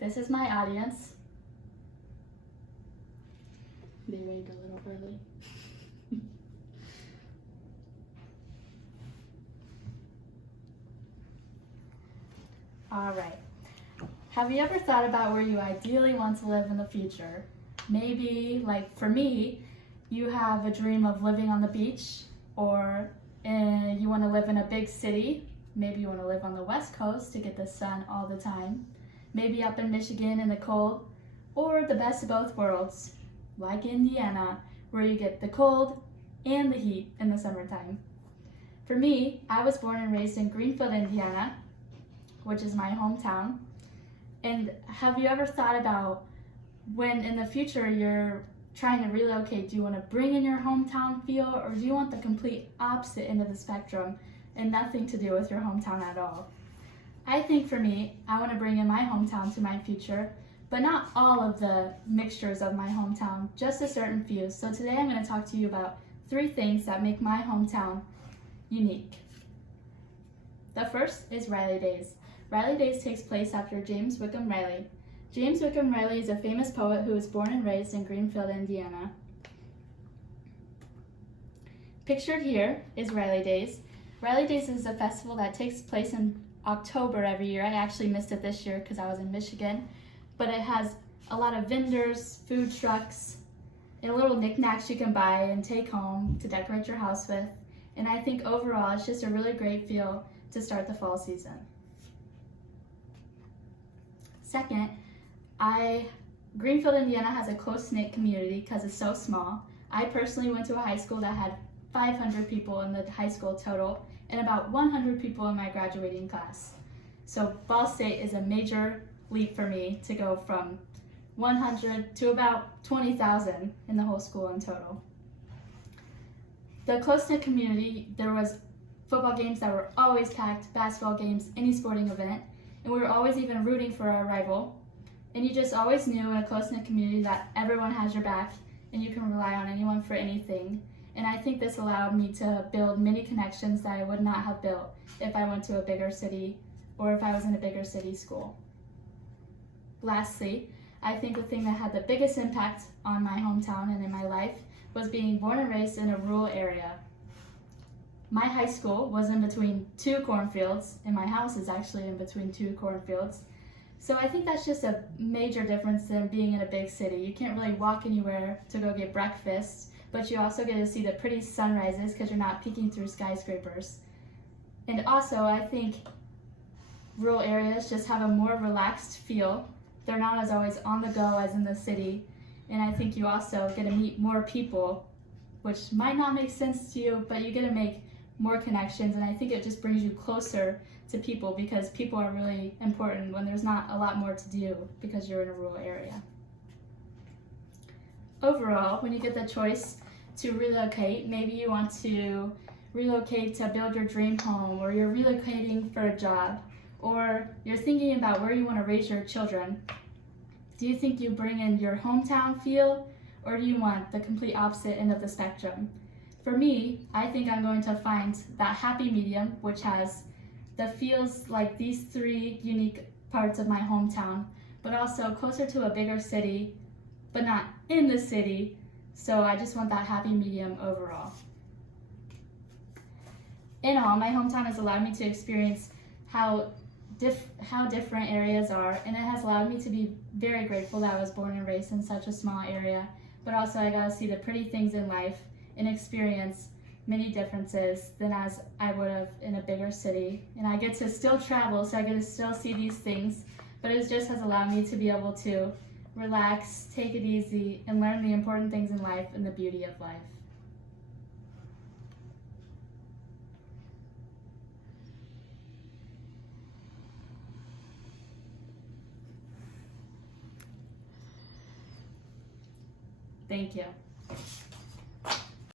This is my audience. They waved a little early. All right. Have you ever thought about where you ideally want to live in the future? Maybe, like for me, you have a dream of living on the beach, or you want to live in a big city. Maybe you want to live on the West Coast to get the sun all the time. Maybe up in Michigan in the cold, or the best of both worlds, like Indiana, where you get the cold and the heat in the summertime. For me, I was born and raised in Greenfield, Indiana, which is my hometown. And have you ever thought about when in the future you're trying to relocate, do you want to bring in your hometown feel, or do you want the complete opposite end of the spectrum and nothing to do with your hometown at all? I think for me, I want to bring in my hometown to my future, but not all of the mixtures of my hometown, just a certain few. So today I'm going to talk to you about 3 things that make my hometown unique. The first is Riley Days. Riley Days takes place after James Whitcomb Riley. James Whitcomb Riley is a famous poet who was born and raised in Greenfield, Indiana. Pictured here is Riley Days. Riley Days is a festival that takes place in October every year. I actually missed it this year because I was in Michigan, but it has a lot of vendors, food trucks, and little knickknacks you can buy and take home to decorate your house with. And I think overall it's just a really great feel to start the fall season. Second, Greenfield, Indiana has a close-knit community because it's so small. I personally went to a high school that had 500 people in the high school total and about 100 people in my graduating class. So Ball State is a major leap for me to go from 100 to about 20,000 in the whole school in total. The close-knit community, there was football games that were always packed, basketball games, any sporting event, and we were always even rooting for our rival. And you just always knew in a close-knit community that everyone has your back and you can rely on anyone for anything. And I think this allowed me to build many connections that I would not have built if I went to a bigger city or if I was in a bigger city school. Lastly, I think the thing that had the biggest impact on my hometown and in my life was being born and raised in a rural area. My high school was in between 2 cornfields, and my house is actually in between 2 cornfields. So I think that's just a major difference than being in a big city. You can't really walk anywhere to go get breakfast, but you also get to see the pretty sunrises because you're not peeking through skyscrapers. And also, I think rural areas just have a more relaxed feel. They're not as always on the go as in the city. And I think you also get to meet more people, which might not make sense to you, but you get to make more connections, and I think it just brings you closer to people because people are really important when there's not a lot more to do because you're in a rural area. Overall, when you get the choice to relocate, maybe you want to relocate to build your dream home, or you're relocating for a job, or you're thinking about where you want to raise your children. Do you think you bring in your hometown feel, or do you want the complete opposite end of the spectrum? For me, I think I'm going to find that happy medium, which has the feels like these 3 unique parts of my hometown, but also closer to a bigger city, but not in the city. So I just want that happy medium overall. In all, my hometown has allowed me to experience how different areas are, and it has allowed me to be very grateful that I was born and raised in such a small area, but also I got to see the pretty things in life and experience many differences than as I would have in a bigger city. And I get to still travel, so I get to still see these things, but it just has allowed me to be able to relax, take it easy, and learn the important things in life and the beauty of life. Thank you.